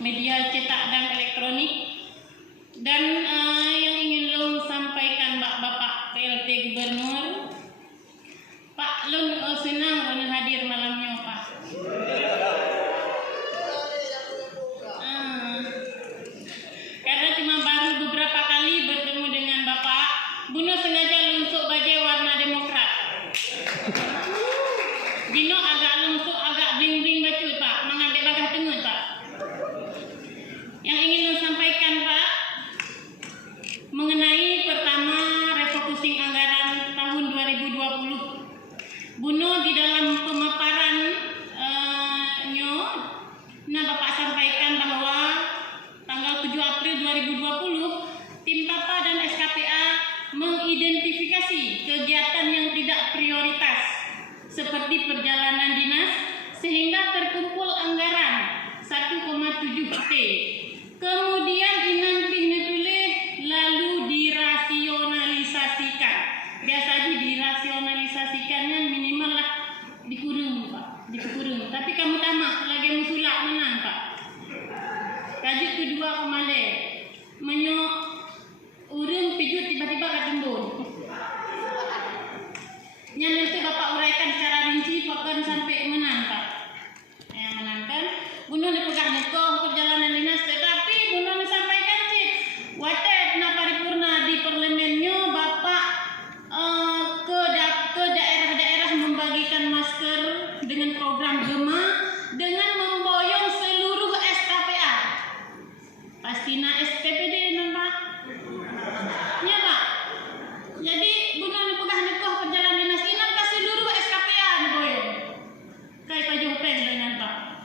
media cetak dan elektronik. Dan yang ingin Lung sampaikan Bapak PLT Gubernur, Pak Lung senang Lung hadir malamnya Pak. Karena cuma baru beberapa kali bertemu dengan Bapak, Buno sengaja lunsuk baju warna Demokrat. Bino agak lunsuk, agak bling-bling bacut Pak, mengambil bagah tengah Pak. Yang ingin Lung sampaikan Pak, mengenai pertama refocusing anggaran tahun 2020. Buno di dalam pemaparan nah Bapak sampaikan bahwa tanggal 7 April 2020 tim Papa dan SKPA mengidentifikasi kegiatan yang tidak prioritas seperti perjalanan dinas sehingga terkumpul anggaran 1,7 T. Kemudian ditulis lalu dirasionalisasikan. Biasanya dirasionalisasikan kan minimal lah dikurung Pak, dikurung. Tapi kamu tamak lagi musulak menang Pak. Kajian kedua kemale menyok urung pijut tiba-tiba katembun. Yang nanti Bapak uraikan secara rinci bahkan sampai menang Pak. Yang menangkan Buno dipegang nekoh perjalanan dinas, tetapi Buno menyampaikan cik watet na paripurna di parlemennya Bapak ke daerah-daerah membagikan masker dengan program Gema dengan memboyong seluruh SKPA. Pastina SPPD nampak? Ya Pak. Jadi Buno dipegang nekoh perjalanan dinas ini ke seluruh SKPA diboyong. Kayak Pak Jopeng dengan Pak.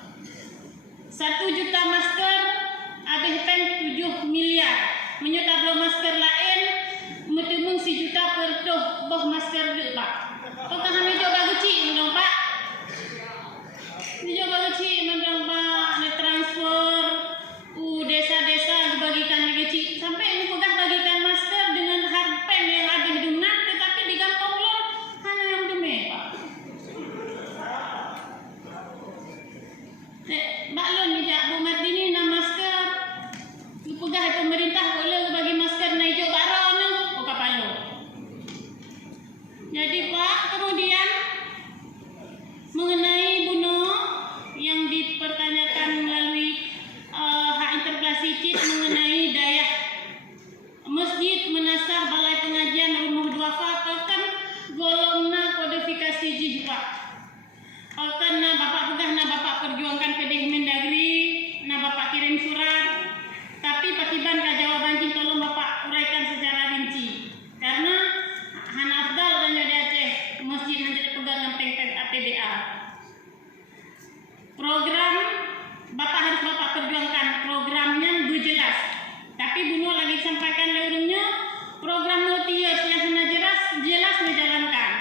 1 juta masker ada pen 7 miliar. Menyutablo masker lain metemung 1 juta per boh masker dek Pak. Kau kan kami coba guci mendong Pak. Ini coba guci mendong Pak. Ada transfer desa-desa dibagikan guci. Sampai ini pegang bagikan masker dengan harpen yang ada dengan tetapi digantung lor hanya yang demi Pak. Mbak Lun bijak Bu Martini na masker. Pegah pemerintah boleh bagi masker na hijau baron o kapalo. Jadi Pak, kemudian mengenai Buno yang dipertanyakan melalui hak interpelasi CIT mengenai daya masjid menasah balai pengajian rumah duafa kan golongna kodifikasi jihwa. Karena Bapak pegah na Bapak perjuangkan ke Mendagri, na Bapak kirim surat, tapi patiban ka jawaban jing tolong Bapak uraikan secara rinci. Karena Han Afdal dan Yodi Aceh masjid menjadi pegang dengan APBA. Program Bapak harus Bapak perjuangkan programnya berjelas. Tapi Buno lagi sampaikan lewurnya program multi-years yang sudah jelas dijalankan.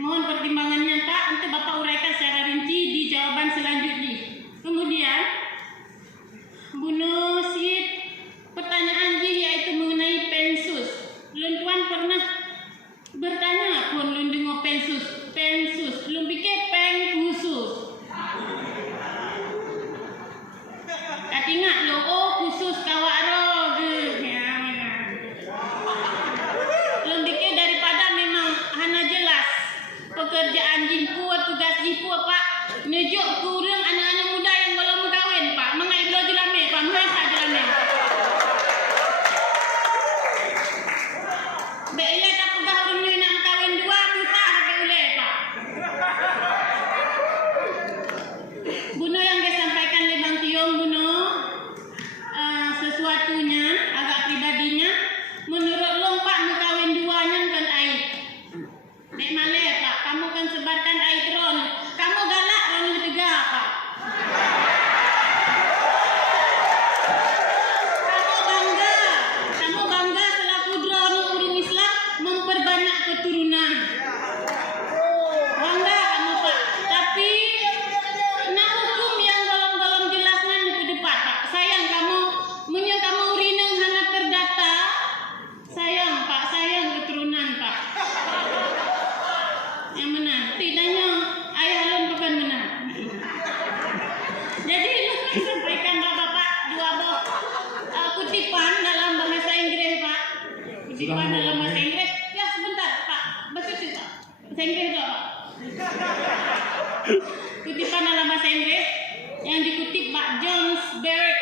Mohon pertimbangannya Pak, nanti Bapak uraikan secara rinci di jawaban selanjutnya. Kemudian Buno sit pertanyaan dia yaitu mengenai pensus. Lun Tuan pernah bertanya pun lun dengar pensus. Lun pikir peng khusus. Kat ingat lo khusus kawak roh ya mana. Lun pikir daripada memang hana jelas pekerjaan jimpu, tugas jimpu Pak, nejuk kurang anak-anak muda yang belum berkahwin Pak, mengai belum jelame Pak, mengai tak jelame. Bele tak pegah rumah nak kahwin 2 juta sampai ule Pak. Buno yang dia sampaikan lebang tiung Buno sesuatunya agak pribadinya menurut long Pak berkahwin 2-nya kan aib. Nek male Pak, kamu kan sebarkan aib ron. Kamu galak ron ketiga Pak. Kutipan dalam bahasa Inggris. Ya sebentar Pak, bahasa Inggris Pak. Bahasa Inggris itu Pak. Kutipan dalam bahasa Inggris yang dikutip Pak John Barrett